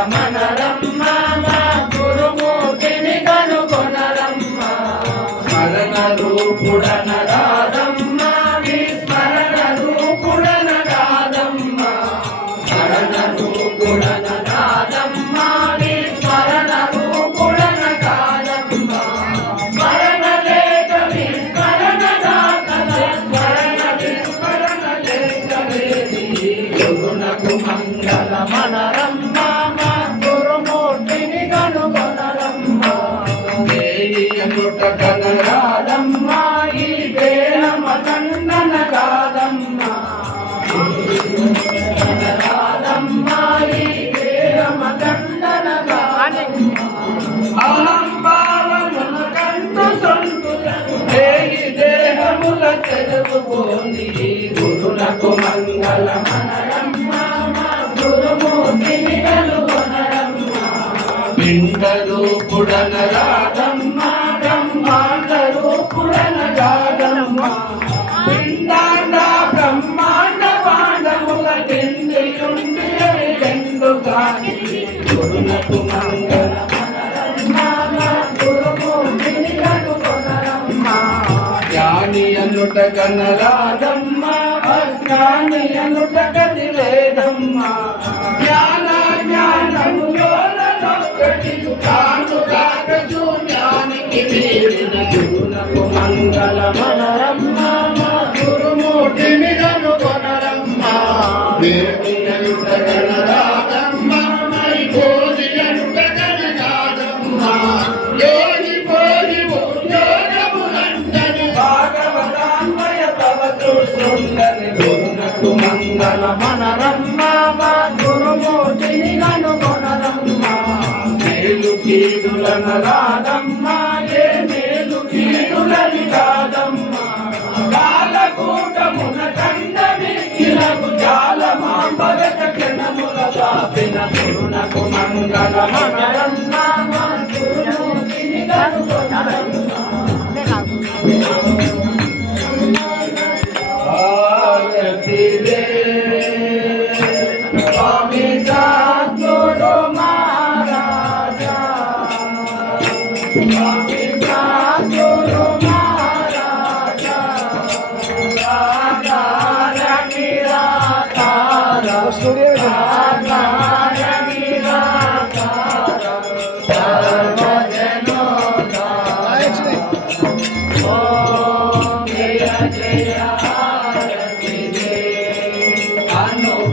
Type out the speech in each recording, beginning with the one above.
Ramana Ramana పిండ రూపుడన రాధమ్మ బ్రహ్మాండ రూపుడన రాధమ్మ పిండాండ బ్రహ్మాండ పాండముల కిందియుండి రెండు కాని గురునకు మంగళ జ్ఞాని అనుట కనరాదమ్మ అజ్ఞాని అనుట కది మనరమ్మ మా గురుమూర్తిని కనుగొనరమ్మ వేడి అనుట కనరాదమ్మ మరి కోది యోగి పోయి ఉద్యోగములందని భాగవతాన్వయ తవ చూస్తుందని గురునకు మంగళ మనరమ్మ మా గురుమూర్తిని మేలు కీడులన రాదమ్మ ఏ గురునకు మంగళ మనరమ్మ మా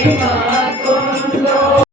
Amen.